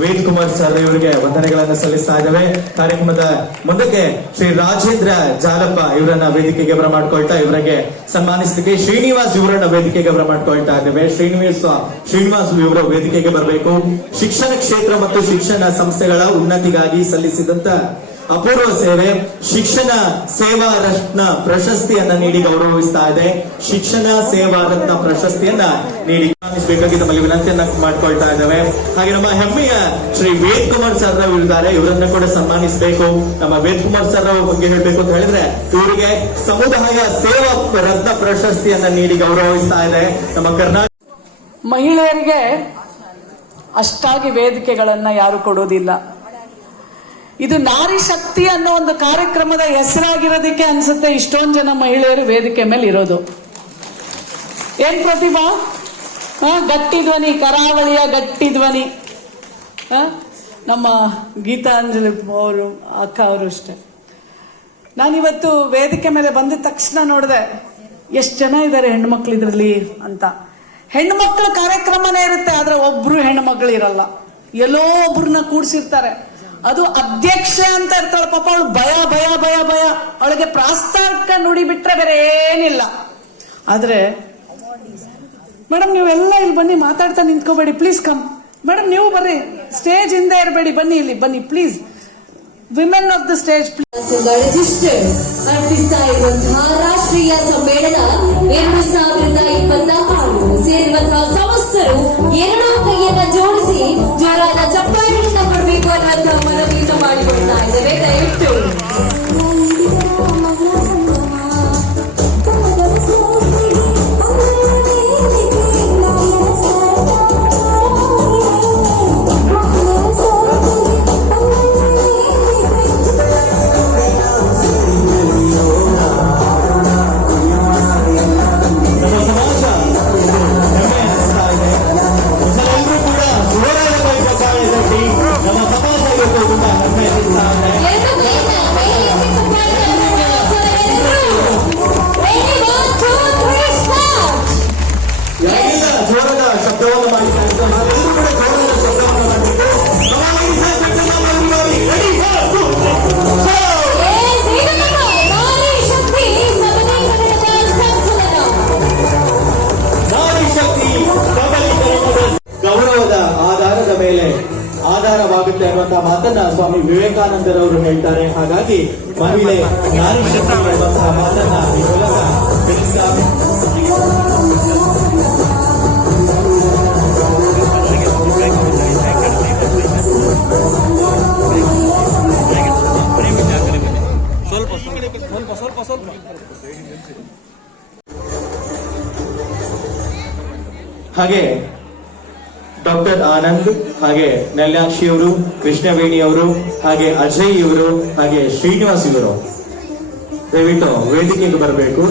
Ved Kumar sir ಇವರಿಗೆ ವಂದನೆಗಳನ್ನು ಸಲ್ಲಿಸ್ತಾ ಇದ್ದೇವೆ. ಕಾರ್ಯಕ್ರಮದ ಮುಂದಕ್ಕೆ ಶ್ರೀ ರಾಜೇಂದ್ರ ಜಾಲಪ್ಪ ಇವರನ್ನ ವೇದಿಕೆಗೆ ಬರಮಾಡ್ಕೊಳ್ತಾ ಇವರಿಗೆ ಸನ್ಮಾನಿಸಲಿಕ್ಕೆ ಶ್ರೀನಿವಾಸ್ ಇವರನ್ನ ವೇದಿಕೆಗೆ ಬರಮಾಡ್ಕೊಳ್ತಾ ಇದ್ದೇವೆ. ಶ್ರೀನಿವಾಸ್ ಇವರು ವೇದಿಕೆಗೆ ಬರಬೇಕು. ಶಿಕ್ಷಣ ಕ್ಷೇತ್ರ ಮತ್ತು ಶಿಕ್ಷಣ ಸಂಸ್ಥೆಗಳ ಉನ್ನತಿಗಾಗಿ ಸಲ್ಲಿಸಿದಂತ ಅಪೂರ್ವ ಸೇವೆ ಶಿಕ್ಷಣ ಸೇವಾ ರತ್ನ ಪ್ರಶಸ್ತಿಯನ್ನ ನೀಡಿ ಗೌರವಿಸ್ತಾ ಇದೆ. ಶಿಕ್ಷಣ ಸೇವಾ ರತ್ನ ಪ್ರಶಸ್ತಿಯನ್ನ ನೀಡಿ ಬೇಕಾಗಿ ನಮ್ಮಲ್ಲಿ ವಿನಂತಿಯನ್ನ ಮಾಡ್ಕೊಳ್ತಾ ಇದ್ದೇವೆ. ಹಾಗೆ ನಮ್ಮ ಹೆಮ್ಮೆಯ ಶ್ರೀ ವೇದ್ ಕುಮಾರ್ ಸರ್ ಇದ್ದಾರೆ, ಇವರನ್ನ ಕೂಡ ಸನ್ಮಾನಿಸಬೇಕು. ನಮ್ಮ ವೇದ್ ಕುಮಾರ್ ಸರ್ ಬಗ್ಗೆ ಹೇಳ್ಬೇಕು ಅಂತ ಹೇಳಿದ್ರೆ ಇವರಿಗೆ ಸಮುದಾಯ ಸೇವಾ ರತ್ನ ಪ್ರಶಸ್ತಿಯನ್ನ ನೀಡಿ ಗೌರವಿಸ್ತಾ ಇದೆ ನಮ್ಮ ಕರ್ನಾಟಕ. ಮಹಿಳೆಯರಿಗೆ ಅಷ್ಟಾಗಿ ವೇದಿಕೆಗಳನ್ನ ಯಾರು ಕೊಡೋದಿಲ್ಲ. ಇದು ನಾರಿ ಶಕ್ತಿ ಅನ್ನೋ ಒಂದು ಕಾರ್ಯಕ್ರಮದ ಹೆಸರಾಗಿರೋದಕ್ಕೆ ಅನ್ಸುತ್ತೆ ಇಷ್ಟೊಂದು ಜನ ಮಹಿಳೆಯರು ವೇದಿಕೆ ಮೇಲೆ ಇರೋದು. ಏನ್ ಪ್ರತಿಭಾ, ಗಟ್ಟಿ ಧ್ವನಿ, ಕರಾವಳಿಯ ಗಟ್ಟಿ ಧ್ವನಿ. ನಮ್ಮ ಗೀತಾಂಜಲಿ ಅವರು ಅಕ್ಕ ಅವರು ಅಷ್ಟೆ. ನಾನಿವತ್ತು ವೇದಿಕೆ ಮೇಲೆ ಬಂದ ತಕ್ಷಣ ನೋಡಿದೆ ಎಷ್ಟು ಜನ ಇದ್ದಾರೆ ಹೆಣ್ಮಕ್ಳು ಇದ್ರಲ್ಲಿ ಅಂತ. ಹೆಣ್ಮಕ್ಳ ಕಾರ್ಯಕ್ರಮನೇ ಇರುತ್ತೆ, ಆದ್ರೆ ಒಬ್ರು ಹೆಣ್ಮಕ್ಳು ಇರಲ್ಲ, ಎಲ್ಲೋ ಒಬ್ರನ್ನ ಕೂಡ್ಸಿರ್ತಾರೆ. ಅದು ಅಧ್ಯಕ್ಷ ಅಂತ ಇರ್ತಾಳೆ ಪಾಪ, ಅವಳು ಭಯ ಭಯ ಭಯ ಭಯ, ಅವಳಿಗೆ ಪ್ರಾಸ್ತಾವಿಕ ನುಡಿ ಬಿಟ್ರೆ ಬೇರೆ ಏನಿಲ್ಲ. ಆದ್ರೆ ಮೇಡಮ್ ನೀವೆಲ್ಲ ಇಲ್ಲಿ ಬನ್ನಿ, ಮಾತಾಡ್ತಾ ನಿಂತ್ಕೋಬೇಡಿ, ಪ್ಲೀಸ್ ಕಮ್. ಮೇಡಮ್ ನೀವು ಬರ್ರಿ, ಸ್ಟೇಜ್ ಹಿಂದೆ ಇರಬೇಡಿ, ಬನ್ನಿ ಇಲ್ಲಿ ಬನ್ನಿ please. Women of the stage register ಅರ್ಪಿಸ್ತಾ ಇರುವಂತಹ ರಾಷ್ಟ್ರೀಯ ಸಮ್ಮೇಳನ 2026 ಸೇರಿರುವಂತಹ ಸಮಸ್ತರು ಎರಡೂ ಕೈಯನ್ನ ಜೋಡಿಸಿ ಜೋರಾದ ಚಪ್ಪಾಳೆಯನ್ನ ಕೊಡಬೇಕು ಅನ್ನುವಂತಹ ಮನವಿಯಿಂದ ಮಾಡಿಕೊಡ್ತಾ ಇದ್ದೇವೆ. ದಯವಿಟ್ಟು ಆಧಾರವಾಗುತ್ತೆ ಅನ್ನುವಂತಹ ಮಾತನ್ನ ಸ್ವಾಮಿ ವಿವೇಕಾನಂದರವರು ಹೇಳ್ತಾರೆ. ಹಾಗಾಗಿ ಮಹಿಳೆ ನಾರಿ ಶಕ್ತಿ ಅನ್ನುವಂತಹ ಮಾತನ್ನ ಈ ಮೂಲಕ ತಿಳಿಸ್ತಾರೆ. ಹಾಗೆ ಡಾಕ್ಟರ್ ಆನಂದ್, ಹಾಗೆ ನೆಲ್ಯಾಕ್ಷಿ ಅವರು, ಕೃಷ್ಣವೇಣಿ ಅವರು, ಹಾಗೆ ಅಜಯ್ ಇವರು, ಹಾಗೆ ಶ್ರೀನಿವಾಸ್ ಇವರು ದಯವಿಟ್ಟು ವೇದಿಕೆಗೆ ಬರಬೇಕು.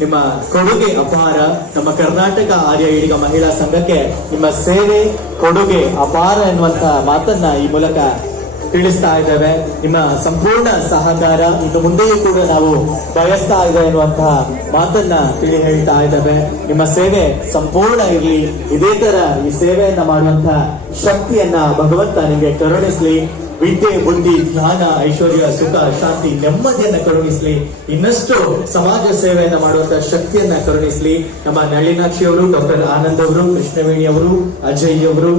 ನಿಮ್ಮ ಕೊಡುಗೆ ಅಪಾರ. ನಮ್ಮ ಕರ್ನಾಟಕ ಆರ್ಯ ಈಡಿಗ ಮಹಿಳಾ ಸಂಘಕ್ಕೆ ನಿಮ್ಮ ಸೇವೆ ಕೊಡುಗೆ ಅಪಾರ ಎನ್ನುವಂತ ಮಾತನ್ನ ಈ ಮೂಲಕ ತಿಳಿಸ್ತಾ ಇದ್ದೇವೆ. ನಿಮ್ಮ ಸಂಪೂರ್ಣ ಸಹಕಾರ ಇನ್ನು ಮುಂದೆಯೂ ಕೂಡ ನಾವು ಬಯಸ್ತಾ ಇದೆ ಎನ್ನುವಂತಹ ಮಾತನ್ನ ತಿಳಿ ಹೇಳ್ತಾ ಇದ್ದೇವೆ. ನಿಮ್ಮ ಸೇವೆ ಸಂಪೂರ್ಣ ಇರಲಿ. ಇದೇ ತರ ಈ ಸೇವೆಯನ್ನ ಮಾಡುವಂತಹ ಶಕ್ತಿಯನ್ನ ಭಗವಂತ ನಿಮಗೆ ಕರುಣಿಸ್ಲಿ. ವಿದ್ಯೆ, ಬುದ್ಧಿ, ಜ್ಞಾನ, ಐಶ್ವರ್ಯ, ಸುಖ, ಶಾಂತಿ, ನೆಮ್ಮದಿಯನ್ನ ಕರುಣಿಸ್ಲಿ. ಇನ್ನಷ್ಟು ಸಮಾಜ ಸೇವೆಯನ್ನ ಮಾಡುವಂತಹ ಶಕ್ತಿಯನ್ನ ಕರುಣಿಸ್ಲಿ. ನಮ್ಮ ನಳಿನಾಕ್ಷಿ ಅವರು, ಡಾಕ್ಟರ್ ಆನಂದ್ ಅವರು, ಕೃಷ್ಣವೇಣಿ ಅವರು, ಅಜಯ್ ಅವರು,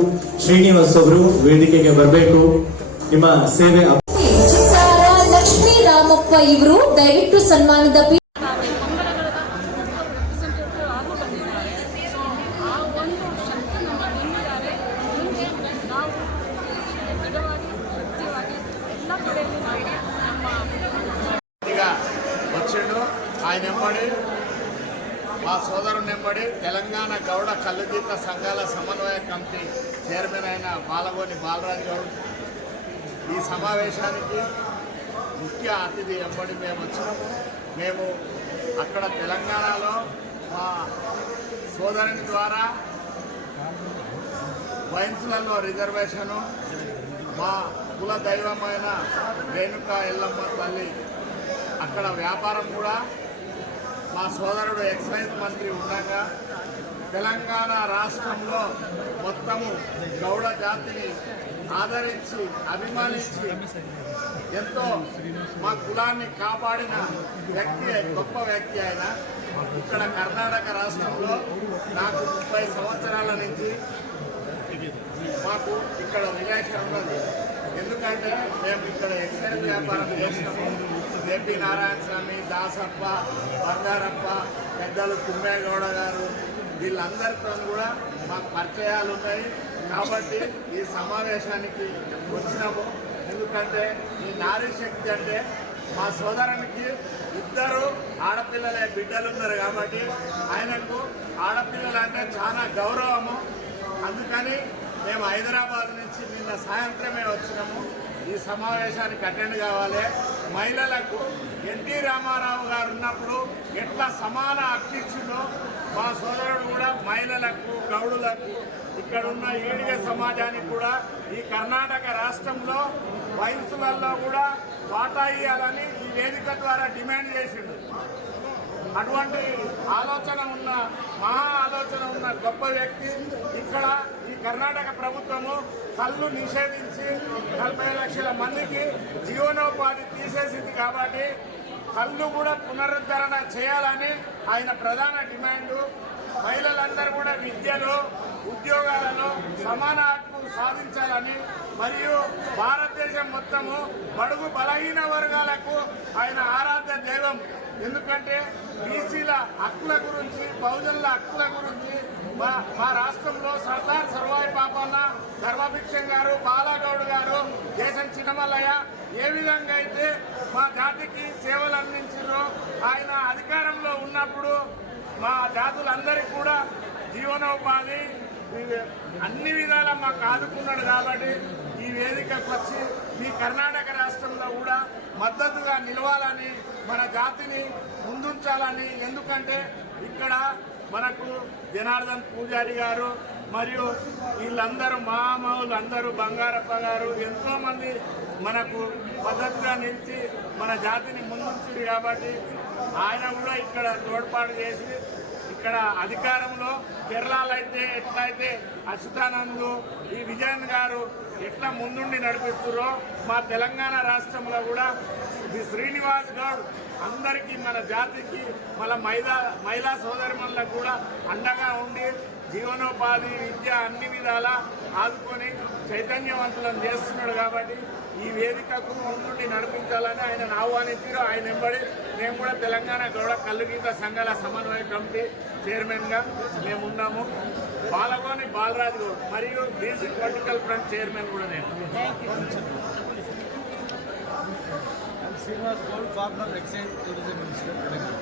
ಶ್ರೀನಿವಾಸ್ ಅವರು ವೇದಿಕೆಗೆ ಬರಬೇಕು. ನಿಮ್ಮ ಸೇವೆ ಲಕ್ಷ್ಮೀ ರಾಮಪ್ಪ ಇವರು ದಯವಿಟ್ಟು ಸನ್ಮಾನದ వచ్చిండు. ఆయన ఎంబడి మా సోదరుని ఎంబడి తెలంగాణ గౌడ కళ్ళుగీత సంఘాల సమన్వయ కమిటీ చైర్మన్ అయిన బాలగోని బాలరాజు గౌడ్ ఈ సమావేశానికి ముఖ్య అతిథి ఎంబడి మేము వచ్చినాము. మేము అక్కడ తెలంగాణలో మా సోదరుని ద్వారా వైన్స్లలో రిజర్వేషను, మా కుల దైవమైన రేణుకా ఎల్లమ్మ తల్లి అక్కడ వ్యాపారం కూడా మా సోదరుడు ఎక్సైజ్ మంత్రి ఉండగా తెలంగాణ రాష్ట్రంలో మొత్తము గౌడ జాతిని ఆదరించి అభిమానించి ఎంతో మా కులాన్ని కాపాడిన వ్యక్తి, గొప్ప వ్యక్తి ఆయన. ఇక్కడ కర్ణాటక రాష్ట్రంలో నాకు 30 సంవత్సరాల నుంచి మాకు ఇక్కడ రిలేషన్ ఉన్నది. ఎందుకంటే మేము ఇక్కడ ఎక్సైజ్ వ్యాపారం చేసినాము. ఏపీ నారాయణ స్వామి, దాసప్ప, బంగారప్ప, పెద్దలు తుమ్మేగౌడ గారు, వీళ్ళందరితో కూడా మాకు పరిచయాలు ఉన్నాయి. కాబట్టి ఈ సమావేశానికి వచ్చినాము. ఎందుకంటే ఈ నారీ శక్తి అంటే మా సోదరునికి 2 ఆడపిల్లలే బిడ్డలు ఉన్నారు. కాబట్టి ఆయనకు ఆడపిల్లలు అంటే చాలా గౌరవము. అందుకని మేము హైదరాబాద్ నుంచి నిన్న సాయంత్రమే వచ్చినాము. ఈ సమావేశానికి అటెండ్ కావాలి. మహిళలకు ఎన్టీ రామారావు గారు ఉన్నప్పుడు ఎట్లా సమాన హక్కు ఇచ్చిందో మా సోదరుడు కూడా మహిళలకు, గౌడులకు, ఇక్కడున్న ఈడిగ సమాజానికి కూడా ఈ కర్ణాటక రాష్ట్రంలో వయసులలో కూడా వాటా ఇవ్వాలని ఈ వేదిక ద్వారా డిమాండ్ చేసిండు. అటువంటి ఆలోచన ఉన్న, మహా ఆలోచన ఉన్న గొప్ప వ్యక్తి. ఇక్కడ ఈ కర్ణాటక ప్రభుత్వము కళ్ళు నిషేధించి 40 లక్షల మందికి జీవనోపాధి తీసేసింది. కాబట్టి కళ్ళు కూడా పునరుద్ధరణ చేయాలని ఆయన ప్రధాన డిమాండు. మహిళలందరూ కూడా విద్యలో, ఉద్యోగాలలో సమాన హక్కు సాధించాలని, మరియు భారతదేశం మొత్తము బడుగు బలహీన వర్గాలకు ఆయన ఆరాధ్య దైవం. ఎందుకంటే బీసీల హక్కుల గురించి, బహుజనుల హక్కుల గురించి మా రాష్ట్రంలో సర్దార్ సర్వాయి పాపన్న, ధర్మభిక్షం గారు, బాలగౌడ్ గారు, దేశం చిన్నమల్లయ్య ఏ విధంగా అయితే మా జాతికి సేవలు అందించారో, ఆయన అధికారంలో ఉన్నప్పుడు మా జాతులందరికీ కూడా జీవనోపాధి అన్ని విధాలా మాకు ఆదుకున్నాడు. కాబట్టి ఈ వేదికకు వచ్చి ఈ కర్ణాటక రాష్ట్రంలో కూడా మద్దతుగా నిలవాలని, మన జాతిని ముందుంచాలని. ఎందుకంటే ఇక్కడ మనకు జనార్దన్ పూజారి గారు మరియు వీళ్ళందరూ మహామహులు అందరూ, బంగారప్ప గారు, ఎంతోమంది మనకు మద్దతుగా నిలిచి మన జాతిని ముందుంచింది. కాబట్టి ఆయన కూడా ఇక్కడ తోడ్పాటు చేసి ఇక్కడ అధికారంలో కేరళలో అయితే ఎట్లయితే అచ్యుతానంద్, ఈ విజయన్ గారు ఎట్లా ముందుండి నడిపిస్తున్నారో మా తెలంగాణ రాష్ట్రంలో కూడా శ్రీనివాస్ గౌడ్ అందరికీ, మన జాతికి, మన మహిళా సోదరిమణులకు కూడా అండగా ఉండి జీవనోపాధి, విద్య అన్ని విధాలా ఆదుకొని చైతన్యవంతులను చేస్తున్నాడు. కాబట్టి ఈ వేదికకు ముందుండి నడిపించాలని ఆయన ఆహ్వానించారు. ఆయన వెంబడి మేము కూడా తెలంగాణ గౌడ కల్లుగీత సంఘాల సమన్వయ కమిటీ చైర్మన్గా మేమున్నాము. బాలగోని బాలరాజు గౌడ్ మరియు బీసీ పొలిటికల్ ఫ్రంట్ చైర్మన్ కూడా నేను. Srinivas Goud, former excise tourism minister Telangana.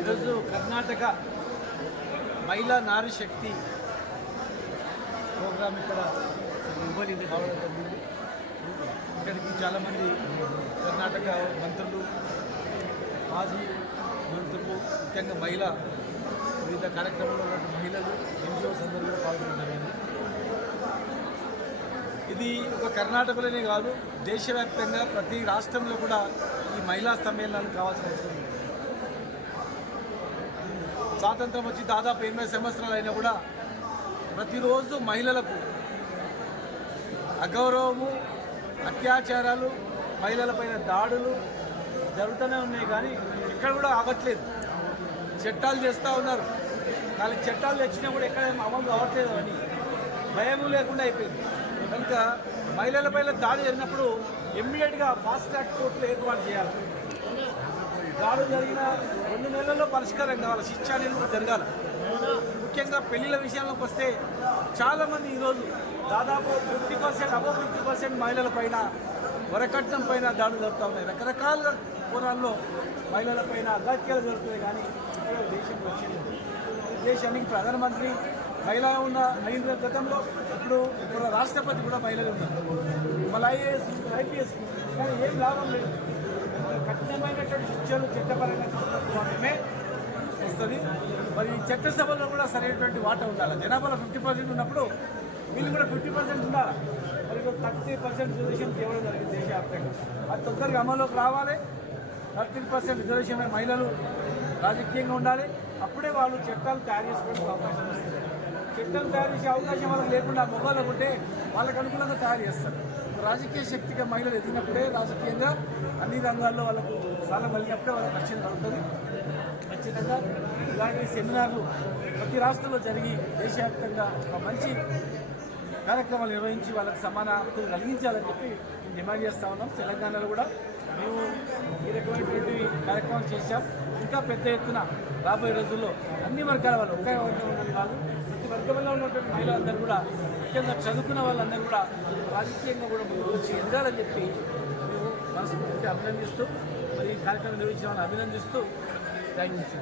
ఈరోజు కర్ణాటక మహిళా నారీ శక్తి ప్రోగ్రాం ఇక్కడ రావడం జరిగింది. ఇక్కడికి చాలామంది కర్ణాటక మంత్రులు, మాజీ మంత్రులు, ముఖ్యంగా వివిధ కార్యక్రమంలో ఉన్న మహిళలు, ఎన్జిఓస్ అందరూ కూడా పాల్గొనడం జరిగింది. ఇది ఒక కర్ణాటకలోనే కాదు, దేశవ్యాప్తంగా ప్రతి రాష్ట్రంలో కూడా ఈ మహిళా సమ్మేళనాలు కావాల్సిన అవసరం ఉంది. స్వాతంత్రం వచ్చి దాదాపు 80 సంవత్సరాలు అయినా కూడా ప్రతిరోజు మహిళలకు అగౌరవము, అత్యాచారాలు, మహిళలపైన దాడులు జరుగుతూనే ఉన్నాయి. కానీ ఎక్కడ కూడా ఆగట్లేదు. చట్టాలు చేస్తూ ఉన్నారు, కానీ చట్టాలు తెచ్చినా కూడా ఎక్కడ అమలు అవ్వట్లేదు అని భయం లేకుండా అయిపోయింది. కనుక మహిళలపైన దాడి జరిగినప్పుడు ఇమ్మీడియట్గా ఫాస్ట్ ట్రాక్ కోర్టులు ఏర్పాటు చేయాలి. దాడు జరిగిన 2 నెలల్లో పరిష్కారం కావాలి, శిక్ష అనేది కూడా జరగాలి. ముఖ్యంగా పెళ్లిళ్ళ విషయాల్లోకి వస్తే చాలామంది ఈరోజు దాదాపు 50%, అబౌవ్ 50% మహిళల పైన, వరకట్నం పైన దాడులు జరుగుతూ ఉన్నాయి. రకరకాల కోణాల్లో మహిళల పైన అగాత్యాలు జరుగుతున్నాయి. కానీ దేశంలో వచ్చింది, దేశానికి ప్రధానమంత్రి మహిళ అయిన గతంలో ఇప్పుడు రాష్ట్రపతి కూడా మహిళలు ఉన్నారు, మళ్ళీ ఐపీఎస్. కానీ ఏం లాభం లేదు. కఠినమైనటువంటి శిక్షలు చట్టపరంగా తీసుకోవడమే వస్తుంది. మరి చట్టసభలో కూడా సరైనటువంటి వాటా ఉండాలి. జనాభాలో 50% ఉన్నప్పుడు వీళ్ళు కూడా 50% ఉండాలి. మరి 30% రిజర్వేషన్ ఇవ్వడం జరిగింది దేశవ్యాప్తంగా. అది తొందరగా అమల్లోకి రావాలి. 30% రిజర్వేషన్ మహిళలు రాజకీయంగా ఉండాలి. అప్పుడే వాళ్ళు చట్టాలు తయారు చేసుకోవడానికి అవకాశం వస్తుంది. చట్టాలు తయారు చేసే అవకాశం వాళ్ళకి లేకుండా మొబైల్ ఉంటే వాళ్ళకు అనుకూలంగా తయారు చేస్తారు. రాజకీయ శక్తిగా మహిళలు ఎదిగినప్పుడే రాజకీయంగా అన్ని రంగాల్లో వాళ్ళకు స్థానం కలిగినప్పుడే వాళ్ళకి రక్షణ కలుగుతుంది. ఖచ్చితంగా ఇలాంటి సెమినార్లు ప్రతి రాష్ట్రంలో జరిగి దేశవ్యాప్తంగా ఒక మంచి కార్యక్రమాలు నిర్వహించి వాళ్ళకి సమాన హక్కులు కలిగించాలని చెప్పి మేము డిమాండ్ చేస్తూ ఉన్నాం. తెలంగాణలో కూడా మేము ఈ రకమైనటువంటి కార్యక్రమాలు చేశాం. ఇంకా పెద్ద ఎత్తున రాబోయే రోజుల్లో అన్ని వర్గాల వాళ్ళు, ఒకే వర్గం ఉన్నది కాదు, ప్రతి వర్గంలో ఉన్నటువంటి మహిళలందరూ కూడా, ముఖ్యంగా చదువుకున్న వాళ్ళందరూ కూడా రాజకీయంగా కూడా ముందుకు వచ్చి ఎదగాలని చెప్పి మేము మనస్ఫూర్తిగా అభినందిస్తూ, మరి ఈ కార్యక్రమం నిర్వహించిన వాళ్ళని అభినందిస్తూ థ్యాంక్ యూ.